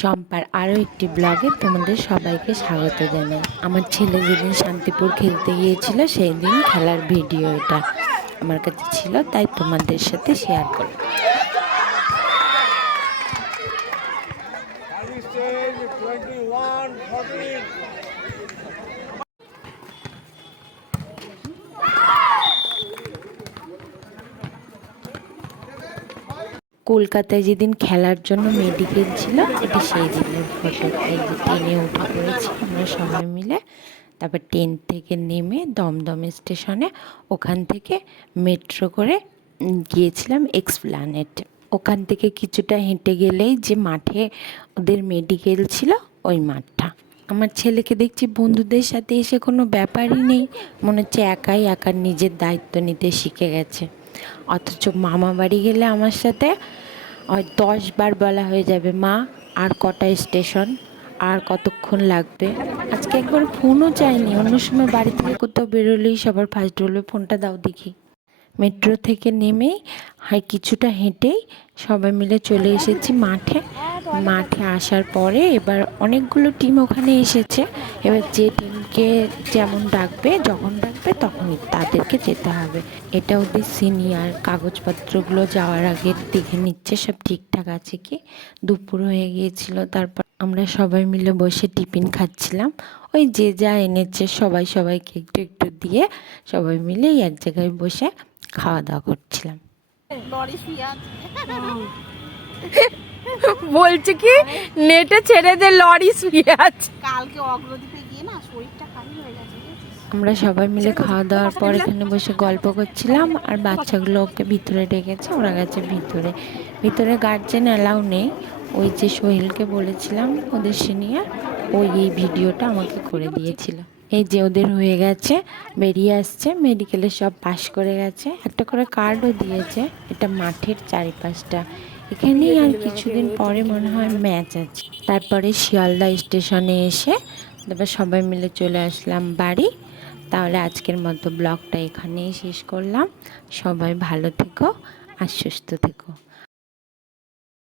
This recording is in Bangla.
শম্পার আরও একটি ব্লগে তোমাদের সবাইকে স্বাগত জানাই। আমার ছেলে যেদিন শান্তিপুর খেলতে গিয়েছিল সেই দিন খেলার ভিডিও এটা আমার কাছে ছিল, তাই তোমাদের সাথে শেয়ার করলাম। কলকাতায় যেদিন খেলার জন্য মেডিকেল ছিল, এটা সেই দিনের ফটো। এই যে ট্রেনে উঠে পড়েছি আমরা সবাই মিলে। তারপর ট্রেন থেকে নেমে দমদম স্টেশনে, ওখান থেকে মেট্রো করে গিয়েছিলাম এক্সপ্ল্যানেড। ওখান থেকে কিছুটা হেঁটে গেলেই যে মাঠে ওদের মেডিকেল ছিল, ওই মাঠটা। আমার ছেলেকে দেখছি বন্ধুদের সাথে এসে কোনো ব্যাপারই নেই, মনে হচ্ছে একাই একার নিজের দায়িত্ব নিতে শিখে গেছে। অথচ মামা বাড়ি গেলে আমার সাথে 10 বার বলা হয়ে যাবে, মা আর কটা স্টেশন, আর কতক্ষণ লাগবে। আজকে একবার ফোনও চাইনি, অন্য সময় বাড়ি থেকে কোথাও বেরোলেই সবার ফার্স্ট বলবে ফোনটা দাও দেখি। মেট্রো থেকে নেমেই কিছুটা হেঁটেই সবাই মিলে চলে এসেছি মাঠে। মাঠে আসার পরে এবার অনেকগুলো টিম ওখানে এসেছে। এবার যে টিমকে যেমন ডাকবে, যখন ডাকবে তখনই তাদেরকে যেতে হবে। এটা ওদের সিনিয়র, কাগজপত্রগুলো যাওয়ার আগে দেখে নিচ্ছে সব ঠিকঠাক আছে কি। দুপুর হয়ে গিয়েছিল, তারপর আমরা সবাই মিলে বসে টিফিন খাচ্ছিলাম। ওই যে যা এনেছে সবাই সবাইকে একটু একটু দিয়ে সবাই মিলে এক জায়গায় বসে খাওয়া দাওয়া করছিলাম। বলছে কি নেটে ছেড়ে দে, লরি শুয়ে আছে। কালকে অগ্রদ্বীপে গিয়ে না শরীরটা খালি হয়ে গেছে। আমরা সবাই মিলে খাওয়া দাওয়ার পর এখানে বসে গল্প করছিলাম, আর বাচ্চাগুলোকে ভিতরে ডেকেছে, ওরা গেছে ভিতরে। ভিতরে গার্জেন অ্যালাউ নেই। ওই যে সোহেলকে বলেছিলাম ওদের সিনিয়র, ওই এই ভিডিওটা আমাকে করে দিয়েছিল। এই যে ওদের হয়ে গেছে, বেরিয়ে আসছে, মেডিকেলে সব পাস করে গেছে, একটা করে কার্ডও দিয়েছে। এটা মাঠের চারিপাশটা, এখানেই আর কিছুদিন পরে মনে হয় ম্যাচ আছে। তারপরে শিয়ালদা স্টেশনে এসে তারপর সবাই মিলে চলে আসলাম বাড়ি। তাহলে আজকের মতো ব্লগটা এখানেই শেষ করলাম। সবাই ভালো থেকো আর সুস্থ থেকো।